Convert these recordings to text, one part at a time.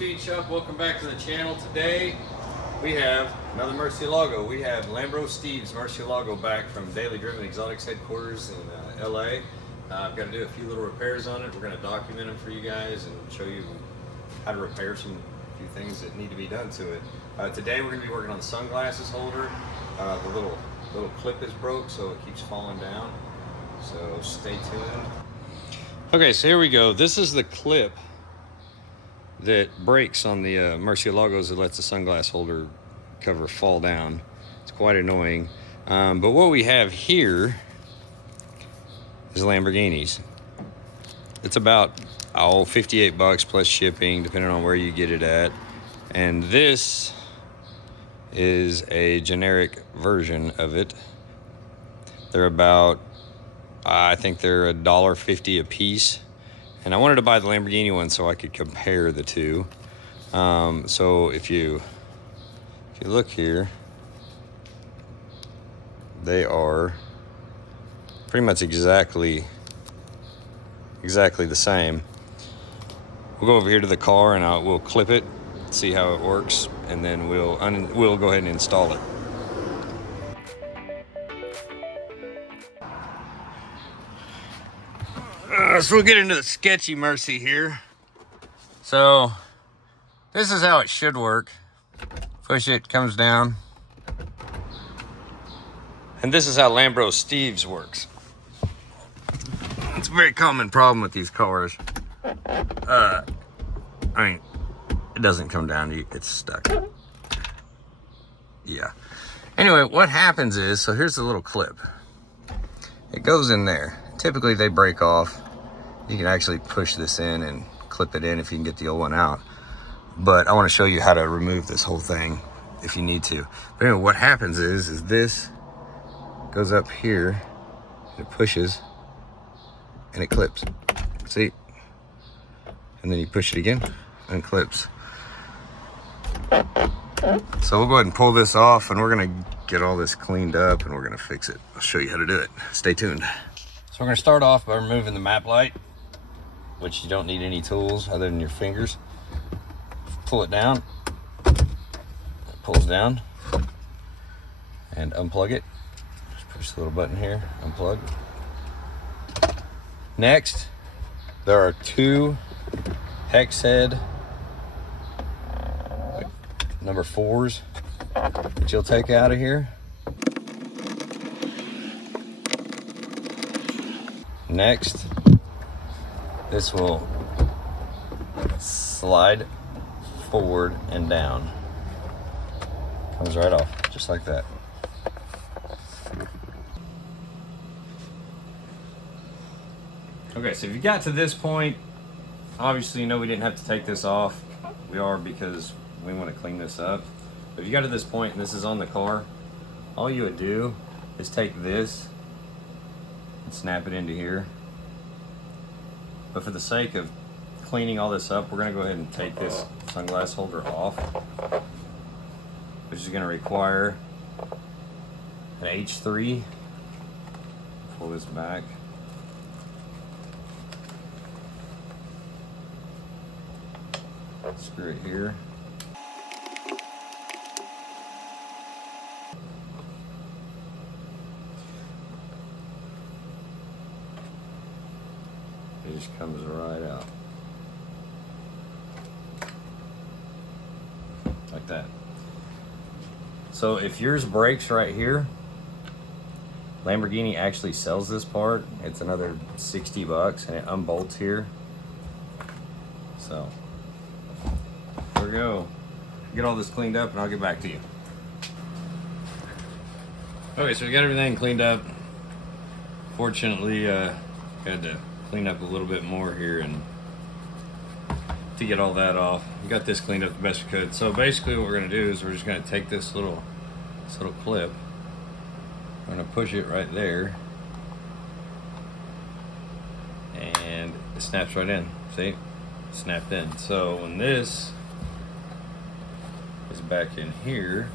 Speed Shop. Welcome back to the channel. Today we have another Murcielago. We have Steve's Murcielago back from Daily Driven Exotics headquarters in LA. I've got to do a few little repairs on it. We're going to document them for you guys and show you how to repair few things that need to be done to it. Today we're going to be working on the sunglasses holder. The little clip is broke, so it keeps falling down. So stay tuned. Okay, so here we go. This is the clip that breaks on the Murcielagos that lets the sunglass holder cover fall down. It's quite annoying. But what we have here is Lamborghinis. It's about 58 bucks plus shipping, depending on where you get it at. And this is a generic version of it. They're about, I think they're $1.50 a piece. And I wanted to buy the Lamborghini one so I could compare the two. So if you look here, they are pretty much exactly the same. We'll go over here to the car and we'll clip it, see how it works, and then we'll go ahead and install it. So we'll get into the sketchy Murci here. So this is how it should work. Push it, comes down. And this is how Steve's works. It's a very common problem with these cars. I mean, it doesn't come down, it's stuck. Yeah. Anyway, what happens is, so here's the little clip. It goes in there. Typically they break off. You can actually push this in and clip it in if you can get the old one out. But I want to show you how to remove this whole thing if you need to. But anyway, what happens is this goes up here, and it pushes, and it clips. See? And then you push it again, and it clips. So we'll go ahead and pull this off, and we're gonna get all this cleaned up, and we're gonna fix it. I'll show you how to do it. Stay tuned. So we're gonna start off by removing the map light, which you don't need any tools other than your fingers. Pull it down, it pulls down, and unplug it. Just push the little button here, unplug. Next, there are two hex head number 4s that you'll take out of here. Next, this will slide forward and down. Comes right off, just like that. Okay, so if you got to this point, obviously you know we didn't have to take this off. We are because we want to clean this up. But if you got to this point and this is on the car, all you would do is take this and snap it into here. But for the sake of cleaning all this up, we're going to go ahead and take this sunglass holder off, which is going to require an H3. Pull this back. Screw it here. It just comes right out. Like that. So if yours breaks right here, Lamborghini actually sells this part. It's another 60 bucks and it unbolts here. So there we go. Get all this cleaned up and I'll get back to you. Okay, so we got everything cleaned up. Fortunately, had to clean up a little bit more here and to get all that off. We got this cleaned up the best we could. So basically what we're gonna do is we're just gonna take this little clip. I'm gonna push it right there. And it snaps right in. See? Snapped in. So when this is back in here,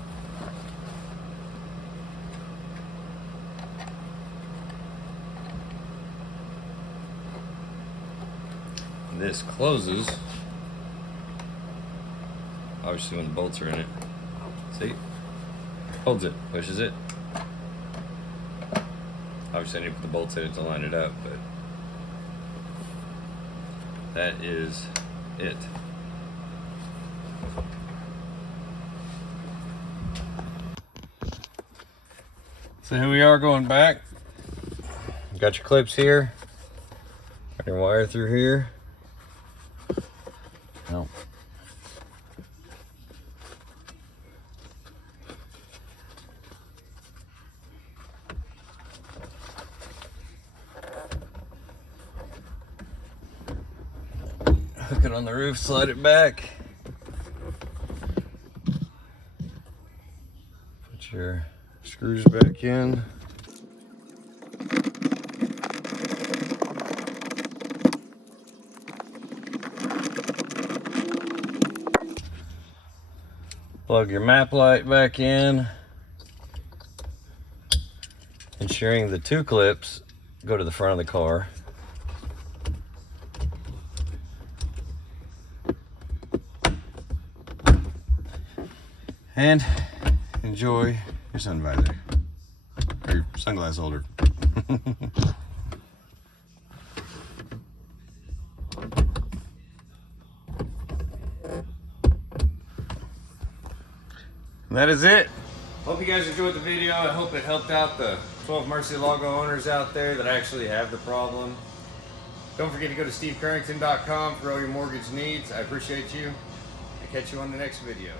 this closes, obviously when the bolts are in it. See? Holds it, pushes it. Obviously I need to put the bolts in it to line it up, but that is it. So here we are going back. Got your clips here. Got your wire through here. No. Hook it on the roof, slide it back. Put your screws back in. Plug your map light back in, ensuring the two clips go to the front of the car. And enjoy your sun visor, or your sunglass holder. That is it. Hope you guys enjoyed the video. I hope it helped out the 12 Murcielago owners out there that actually have the problem. Don't forget to go to stevecurrington.com for all your mortgage needs. I appreciate you. I'll catch you on the next video.